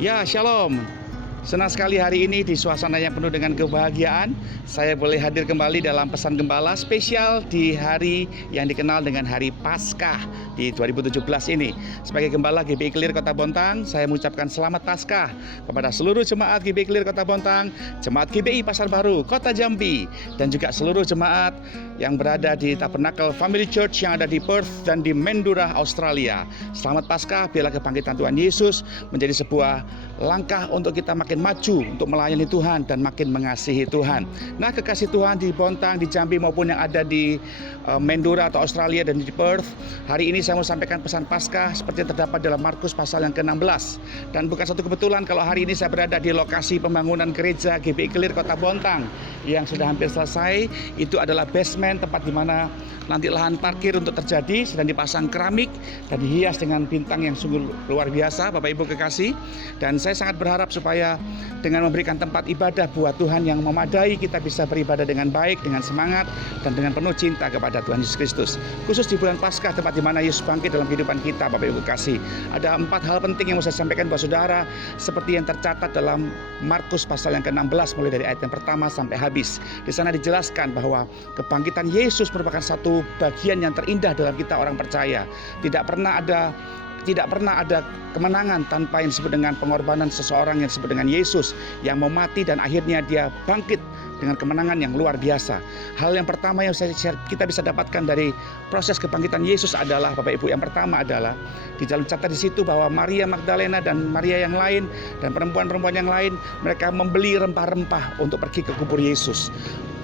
Ya, shalom. Senang sekali hari ini di suasana yang penuh dengan kebahagiaan. Saya boleh hadir kembali dalam pesan gembala spesial di hari yang dikenal dengan Hari Paskah di 2017 ini. Sebagai gembala GBI Clear Kota Bontang, saya mengucapkan selamat Paskah kepada seluruh jemaat GBI Clear Kota Bontang, jemaat GBI Pasar Baru, Kota Jambi, dan juga seluruh jemaat yang berada di Tabernacle Family Church yang ada di Perth dan di Mandurah, Australia. Selamat Paskah, biarlah kebangkitan Tuhan Yesus menjadi sebuah langkah untuk kita makin maju untuk melayani Tuhan dan makin mengasihi Tuhan. Nah, kekasih Tuhan di Bontang, di Jambi maupun yang ada di Mandurah atau Australia dan di Perth, hari ini saya mau sampaikan pesan Paskah seperti yang terdapat dalam Markus pasal yang ke-16. Dan bukan satu kebetulan kalau hari ini saya berada di lokasi pembangunan gereja GBI Clear Kota Bontang yang sudah hampir selesai. Itu adalah basement, tempat di mana nanti lahan parkir untuk terjadi, sedang dipasang keramik dan dihias dengan bintang yang sungguh luar biasa, Bapak Ibu kekasih. Dan saya sangat berharap supaya dengan memberikan tempat ibadah buat Tuhan yang memadai, kita bisa beribadah dengan baik, dengan semangat, dan dengan penuh cinta kepada Tuhan Yesus Kristus. Khusus di bulan Paskah, tempat di mana Yesus bangkit dalam kehidupan kita, Bapak Ibu kekasih. Ada 4 hal penting yang mau saya sampaikan buat saudara, seperti yang tercatat dalam Markus pasal yang ke-16 mulai dari ayat yang pertama sampai habis. Di sana dijelaskan bahwa kebangkitan Yesus merupakan satu bagian yang terindah dalam kita orang percaya. Tidak pernah ada kemenangan tanpa yang disebut dengan pengorbanan seseorang yang disebut dengan Yesus yang mau mati dan akhirnya dia bangkit dengan kemenangan yang luar biasa. Hal yang pertama yang kita bisa dapatkan dari proses kebangkitan Yesus adalah, Bapak Ibu, yang pertama adalah di dalam catat di situ bahwa Maria Magdalena dan Maria yang lain dan perempuan-perempuan yang lain, mereka membeli rempah-rempah untuk pergi ke kubur Yesus.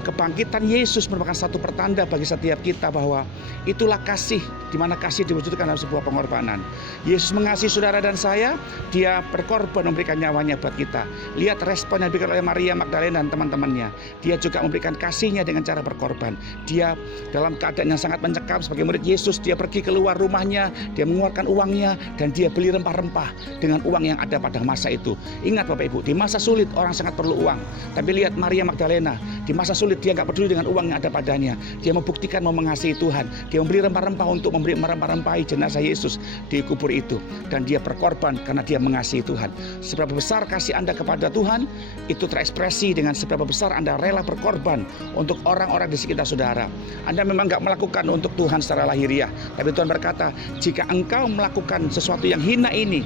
Kebangkitan Yesus merupakan satu pertanda bagi setiap kita bahwa itulah kasih, di mana kasih diwujudkan dalam sebuah pengorbanan. Yesus mengasihi saudara dan saya, dia berkorban memberikan nyawanya buat kita. Lihat respon yang diberikan oleh Maria Magdalena dan teman-temannya. Dia juga memberikan kasihnya dengan cara berkorban. Dia dalam keadaan yang sangat mencekam sebagai murid Yesus, dia pergi keluar rumahnya, dia mengeluarkan uangnya, dan dia beli rempah-rempah dengan uang yang ada pada masa itu. Ingat Bapak Ibu, di masa sulit orang sangat perlu uang. Tapi lihat Maria Magdalena, di masa sulit dia nggak peduli dengan uang yang ada padanya. Dia membuktikan mau mengasihi Tuhan. Dia membeli rempah-rempah untuk memberi merempah-rempahi jenazah Yesus di kubur itu. Dan dia berkorban karena dia mengasihi Tuhan. Seberapa besar kasih Anda kepada Tuhan, itu terekspresi dengan seberapa besar Anda rela berkorban untuk orang-orang di sekitar saudara. Anda memang nggak melakukan untuk Tuhan secara lahiriah. Tapi Tuhan berkata, jika engkau melakukan sesuatu yang hina ini,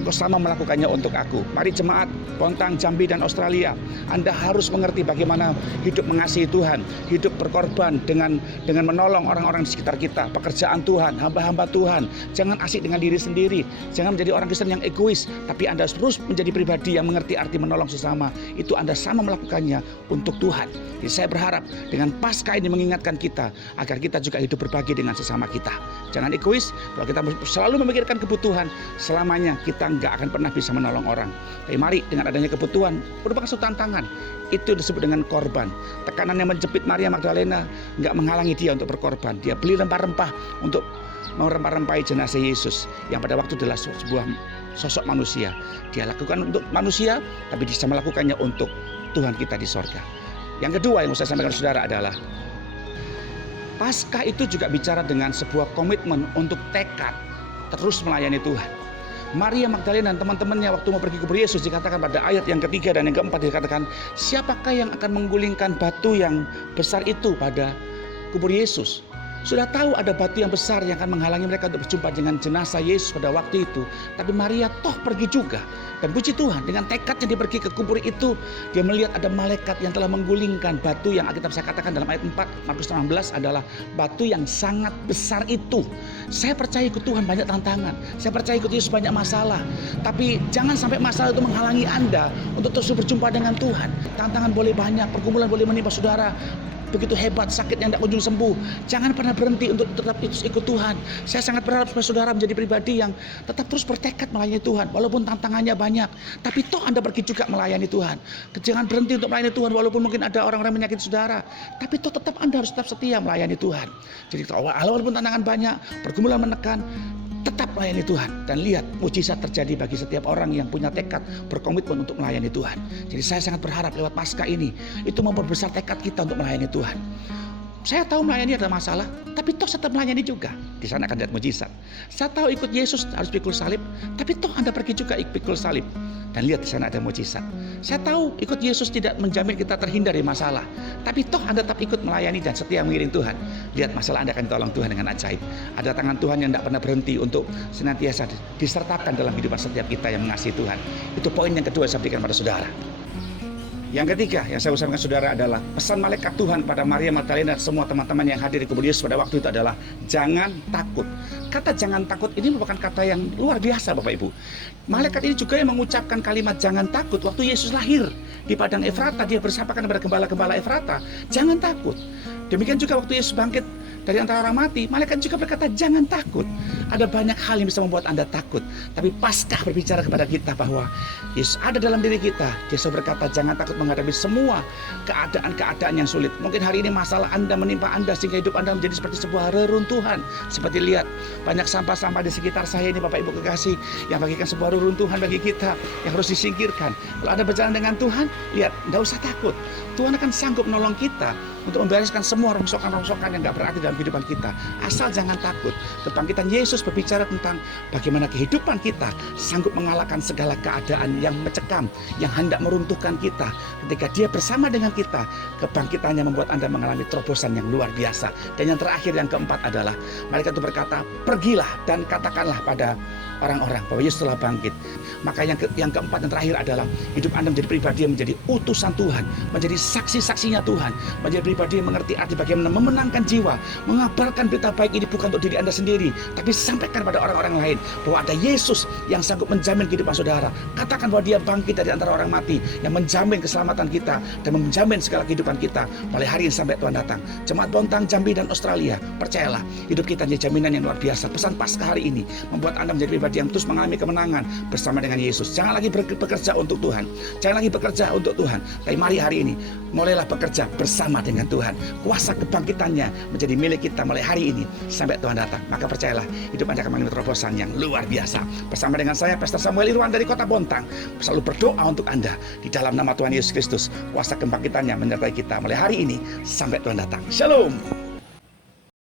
engkau sama melakukannya untuk aku. Mari jemaat Bontang, Jambi, dan Australia, Anda harus mengerti bagaimana hidup mengasihi Tuhan, hidup berkorban dengan menolong orang-orang di sekitar kita, pekerjaan Tuhan, hamba-hamba Tuhan. Jangan asik dengan diri sendiri, jangan menjadi orang Kristen yang egois, tapi Anda harus terus menjadi pribadi yang mengerti arti menolong sesama. Itu Anda sama melakukannya untuk Tuhan. Jadi saya berharap dengan Paskah ini mengingatkan kita agar kita juga hidup berbagi dengan sesama kita. Jangan egois. Kalau kita selalu memikirkan kebutuhan, selamanya kita nggak akan pernah bisa menolong orang. Tapi mari dengan adanya kebutuhan merupakan suatu tantangan. Itu disebut dengan korban. Tekanan yang menjepit Maria Magdalena nggak menghalangi dia untuk berkorban. Dia beli rempah-rempah untuk merempah-rempahi jenazah Yesus yang pada waktu adalah sebuah sosok manusia. Dia lakukan untuk manusia, tapi bisa melakukannya untuk Tuhan kita di sorga. Yang kedua yang mau saya sampaikan saudara adalah Paskah itu juga bicara dengan sebuah komitmen untuk tekad terus melayani Tuhan. Maria Magdalena dan teman-temannya waktu mau pergi ke kubur Yesus, dikatakan pada ayat yang ketiga dan yang keempat, dikatakan, siapakah yang akan menggulingkan batu yang besar itu pada kubur Yesus? Sudah tahu ada batu yang besar yang akan menghalangi mereka untuk berjumpa dengan jenazah Yesus pada waktu itu. Tapi Maria toh pergi juga. Dan puji Tuhan, dengan tekadnya dia pergi ke kubur itu, dia melihat ada malaikat yang telah menggulingkan batu yang Alkitab saya katakan dalam ayat 4 Markus 16 adalah batu yang sangat besar itu. Saya percaya ikut Tuhan banyak tantangan, saya percaya ikut Yesus banyak masalah, tapi jangan sampai masalah itu menghalangi Anda untuk terus berjumpa dengan Tuhan. Tantangan boleh banyak, pergumulan boleh menimpa saudara, begitu hebat, sakit yang tidak kunjung sembuh. Jangan pernah berhenti untuk tetap ikut Tuhan. Saya sangat berharap supaya saudara menjadi pribadi yang tetap terus bertekad melayani Tuhan, walaupun tantangannya banyak. Tapi toh Anda pergi juga melayani Tuhan. Jangan berhenti untuk melayani Tuhan, walaupun mungkin ada orang-orang menyakiti saudara. Tapi toh tetap Anda harus tetap setia melayani Tuhan. Jadi walaupun tantangan banyak, pergumulan menekan, tetap melayani Tuhan. Dan lihat mujizat terjadi bagi setiap orang yang punya tekad berkomitmen untuk melayani Tuhan. Jadi saya sangat berharap lewat Paskah ini itu memperbesar tekad kita untuk melayani Tuhan. Saya tahu melayani ada masalah, tapi toh tetap melayani juga. Di sana akan lihat mujizat. Saya tahu ikut Yesus harus pikul salib, tapi toh Anda pergi juga pikul salib. Dan lihat di sana ada mujizat. Saya tahu ikut Yesus tidak menjamin kita terhindar dari masalah, tapi toh Anda tetap ikut melayani dan setia mengiring Tuhan. Lihat masalah Anda akan ditolong Tuhan dengan ajaib. Ada tangan Tuhan yang tidak pernah berhenti untuk senantiasa disertakan dalam kehidupan setiap kita yang mengasihi Tuhan. Itu poin yang kedua yang saya berikan pada saudara. Yang ketiga yang saya usahakan saudara adalah pesan malaikat Tuhan pada Maria Magdalena dan semua teman-teman yang hadir di kubur Yesus pada waktu itu adalah jangan takut. Kata jangan takut ini merupakan kata yang luar biasa Bapak Ibu. Malaikat ini juga yang mengucapkan kalimat jangan takut waktu Yesus lahir di padang Efrata. Dia bersapakan kepada gembala-gembala Efrata, jangan takut. Demikian juga waktu Yesus bangkit dari antara orang mati, malaikat juga berkata jangan takut. Ada banyak hal yang bisa membuat Anda takut, tapi Paskah berbicara kepada kita bahwa Yesus ada dalam diri kita. Yesus berkata jangan takut menghadapi semua keadaan-keadaan yang sulit. Mungkin hari ini masalah Anda menimpa Anda sehingga hidup Anda menjadi seperti sebuah reruntuhan. Seperti lihat banyak sampah-sampah di sekitar saya ini Bapak Ibu kekasih, yang bagikan sebuah reruntuhan bagi kita yang harus disingkirkan. Kalau Anda berjalan dengan Tuhan, lihat, tidak usah takut. Tuhan akan sanggup menolong kita untuk membereskan semua rongsokan-rongsokan yang gak berarti dalam kehidupan kita. Asal jangan takut. Kebangkitan Yesus berbicara tentang bagaimana kehidupan kita sanggup mengalahkan segala keadaan yang mencekam, yang hendak meruntuhkan kita. Ketika Dia bersama dengan kita, kebangkitannya membuat Anda mengalami terobosan yang luar biasa. Dan yang terakhir, yang keempat adalah malaikat itu berkata, pergilah dan katakanlah pada orang-orang bahwa Yesus telah bangkit. Maka yang keempat, yang terakhir adalah hidup Anda menjadi pribadi yang menjadi utusan Tuhan, menjadi saksi-saksinya Tuhan, menjadi pribadi yang mengerti arti bagaimana memenangkan jiwa, mengabarkan berita baik ini bukan untuk diri Anda sendiri, tapi sampaikan pada orang-orang lain bahwa ada Yesus yang sanggup menjamin kehidupan saudara. Katakan bahwa Dia bangkit dari antara orang mati, yang menjamin keselamatan kita dan menjamin segala kehidupan kita mulai hari ini sampai Tuhan datang. Jemaat Bontang, Jambi dan Australia, percayalah hidup kita menjadi jaminan yang luar biasa. Pesan Paskah hari ini membuat Anda menjadi pribadi yang terus mengalami kemenangan bersama dengan Yesus. Jangan lagi bekerja untuk Tuhan, jangan lagi bekerja untuk Tuhan, tapi mari hari ini mulailah bekerja bersama dengan Tuhan. Kuasa kebangkitannya menjadi milik kita mulai hari ini sampai Tuhan datang. Maka percayalah hidup Anda akan mengalami terobosan yang luar biasa. Bersama dengan saya Pastor Samuel Irwan dari Kota Bontang, selalu berdoa untuk Anda di dalam nama Tuhan Yesus Kristus. Kuasa kebangkitannya menyertai kita mulai hari ini sampai Tuhan datang. Shalom.